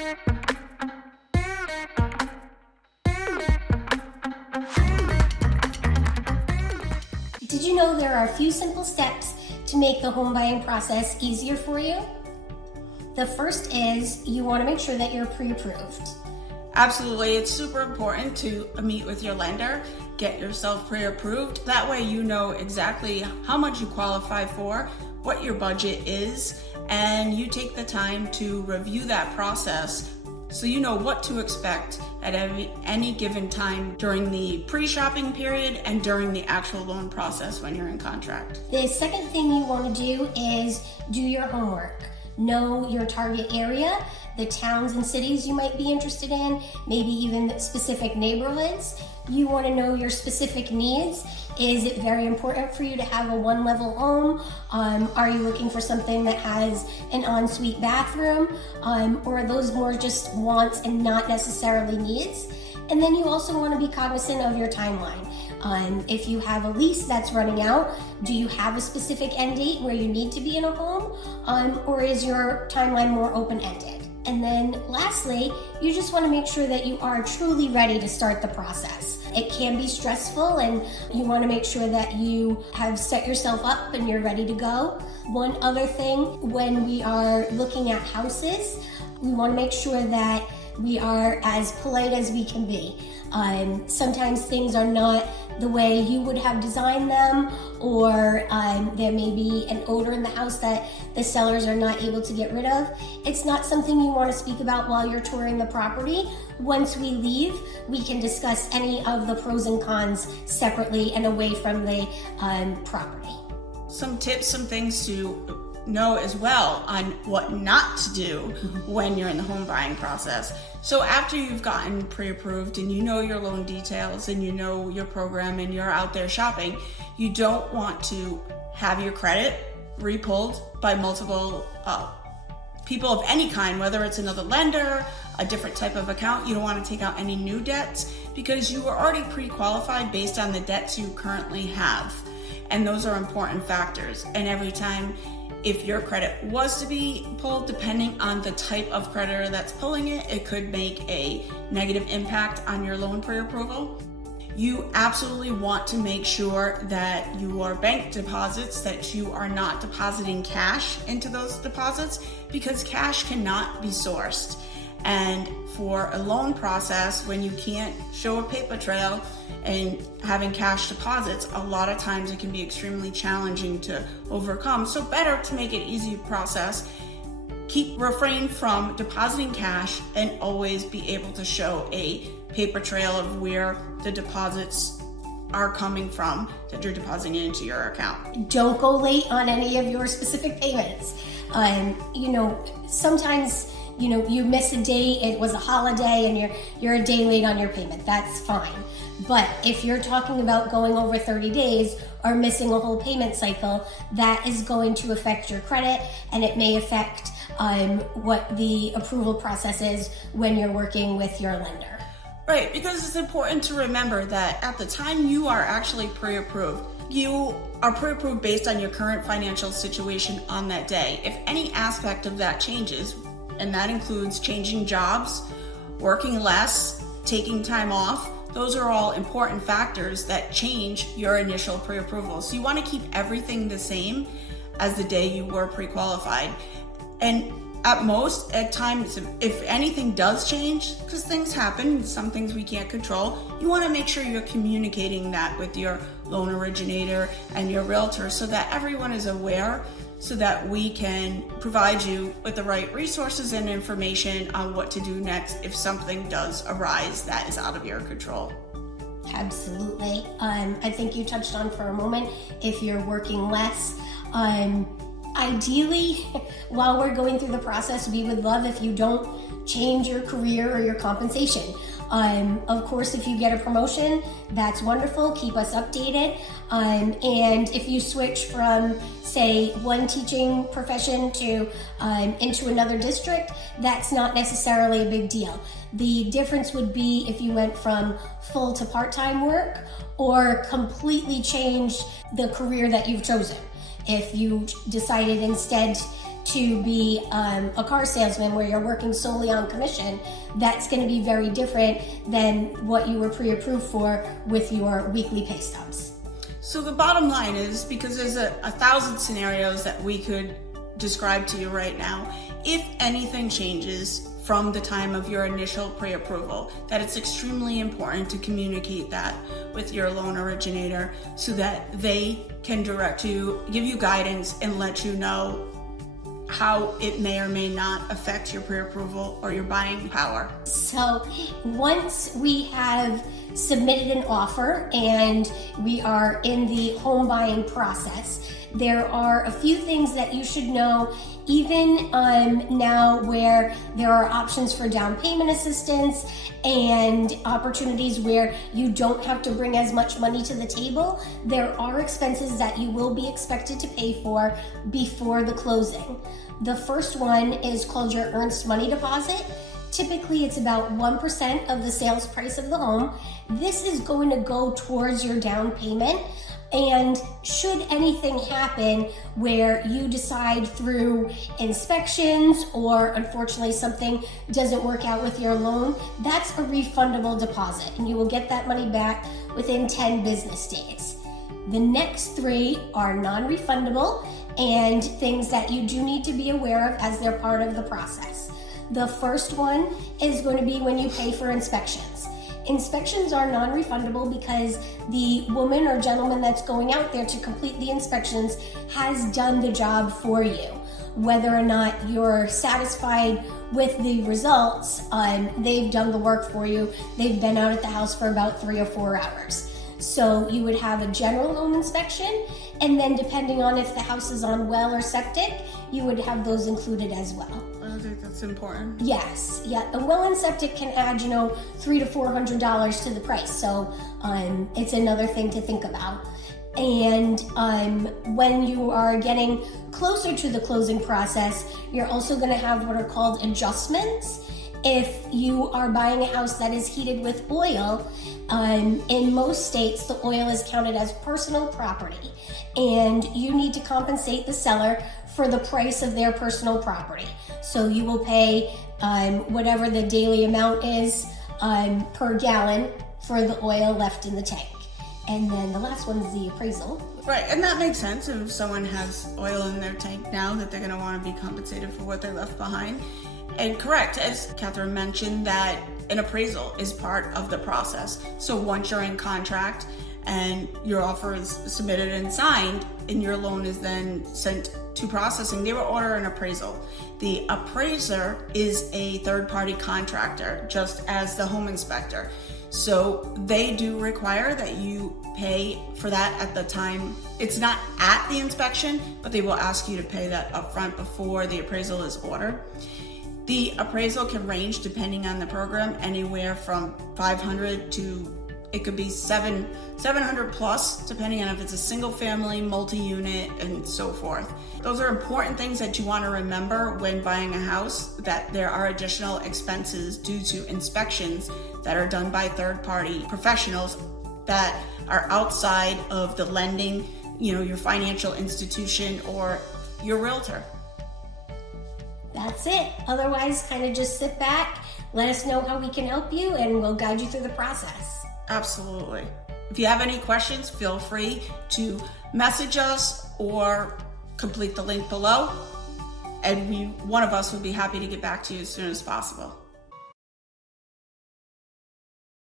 Did you know there are a few simple steps to make the home buying process easier for you? The first is you want to make sure that you're pre-approved. Absolutely, it's super important to meet with your lender, get yourself pre-approved. That way you know exactly how much you qualify for, what your budget is, and you take the time to review that process so you know what to expect at any given time during the pre-shopping period and during the actual loan process when you're in contract. The second thing you want to do is do your homework. Know your target area, the towns and cities you might be interested in, maybe even specific neighborhoods. You want to know your specific needs. Is it very important for you to have a one-level home? Are you looking for something that has an ensuite bathroom? Or are those more just wants and not necessarily needs? And then you also want to be cognizant of your timeline. If you have a lease that's running out, do you have a specific end date where you need to be in a home? Or is your timeline more open-ended? And then lastly, you just want to make sure that you are truly ready to start the process. It can be stressful and you want to make sure that you have set yourself up and you're ready to go. One other thing, when we are looking at houses, we want to make sure that we are as polite as we can be. Sometimes things are not the way you would have designed them, or there may be an odor in the house that the sellers are not able to get rid of. It's not something you want to speak about while you're touring the property. Once we leave, we can discuss any of the pros and cons separately and away from the property. Some tips, some things to know as well on what not to do when you're in the home buying process. So after you've gotten pre-approved and you know your loan details and you know your program and you're out there shopping, you don't want to have your credit re-pulled by multiple people of any kind, whether it's another lender, a different type of account. You don't want to take out any new debts because you were already pre-qualified based on the debts you currently have. And those are important factors. And every time, if your credit was to be pulled, depending on the type of creditor that's pulling it, it could make a negative impact on your loan pre-approval. You absolutely want to make sure that your bank deposits, that you are not depositing cash into those deposits, because cash cannot be sourced. And for a loan process, when you can't show a paper trail and having cash deposits, a lot of times it can be extremely challenging to overcome. So better to make it easy process, refrain from depositing cash and always be able to show a paper trail of where the deposits are coming from that you're depositing into your account. Don't go late on any of your specific payments. Sometimes you miss a date, it was a holiday, and you're a day late on your payment. That's fine. But if you're talking about going over 30 days or missing a whole payment cycle, that is going to affect your credit, and it may affect what the approval process is when you're working with your lender. Right, because it's important to remember that at the time you are actually pre-approved, you are pre-approved based on your current financial situation on that day. If any aspect of that changes, and that includes changing jobs, working less, taking time off, those are all important factors that change your initial pre-approval. So you want to keep everything the same as the day you were pre-qualified. And at times, if anything does change, because things happen, some things we can't control, you want to make sure you're communicating that with your loan originator and your realtor so that everyone is aware, so that we can provide you with the right resources and information on what to do next if something does arise that is out of your control. Absolutely. I think you touched on for a moment, if you're working less, ideally, while we're going through the process, we would love if you don't change your career or your compensation. Of course, if you get a promotion, that's wonderful. Keep us updated. And if you switch from, say, one teaching profession to into another district, that's not necessarily a big deal. The difference would be if you went from full to part-time work or completely changed the career that you've chosen. If you decided instead to be a car salesman where you're working solely on commission, that's going to be very different than what you were pre-approved for with your weekly pay stubs. So the bottom line is, because there's a 1,000 scenarios that we could describe to you right now, if anything changes from the time of your initial pre-approval, that it's extremely important to communicate that with your loan originator so that they can direct you, give you guidance, and let you know how it may or may not affect your pre-approval or your buying power. So once we have submitted an offer and we are in the home buying process, there are a few things that you should know, even now where there are options for down payment assistance and opportunities where you don't have to bring as much money to the table. There are expenses that you will be expected to pay for before the closing. The first one is called your earnest money deposit. Typically, it's about 1% of the sales price of the home. This is going to go towards your down payment. And should anything happen where you decide through inspections or unfortunately something doesn't work out with your loan, that's a refundable deposit and you will get that money back within 10 business days. The next three are non-refundable and things that you do need to be aware of as they're part of the process. The first one is going to be when you pay for inspections. Inspections are non-refundable because the woman or gentleman that's going out there to complete the inspections has done the job for you. Whether or not you're satisfied with the results, they've done the work for you. They've been out at the house for about 3 or 4 hours. So you would have a general home inspection, and then depending on if the house is on well or septic, you would have those included as well. I think that's important. Yes, yeah. A well and septic can add, $300 to $400 to the price. So it's another thing to think about. And when you are getting closer to the closing process, you're also going to have what are called adjustments. If you are buying a house that is heated with oil, in most states, the oil is counted as personal property, and you need to compensate the seller for the price of their personal property. So you will pay whatever the daily amount is per gallon for the oil left in the tank. And then the last one is the appraisal. Right, and that makes sense. If someone has oil in their tank now, that they're going to want to be compensated for what they left behind. And correct, as Catherine mentioned, that an appraisal is part of the process. So once you're in contract and your offer is submitted and signed, and your loan is then sent to processing, they will order an appraisal. The appraiser is a third-party contractor, just as the home inspector. So they do require that you pay for that at the time. It's not at the inspection, but they will ask you to pay that upfront before the appraisal is ordered. The appraisal can range, depending on the program, anywhere from $500 to it could be $700 plus, depending on if it's a single family, multi-unit, and so forth. Those are important things that you want to remember when buying a house, that there are additional expenses due to inspections that are done by third-party professionals that are outside of the lending, your financial institution or your realtor. That's it. Otherwise, kind of just sit back, let us know how we can help you, and we'll guide you through the process. Absolutely. If you have any questions, feel free to message us or complete the link below, and one of us would be happy to get back to you as soon as possible.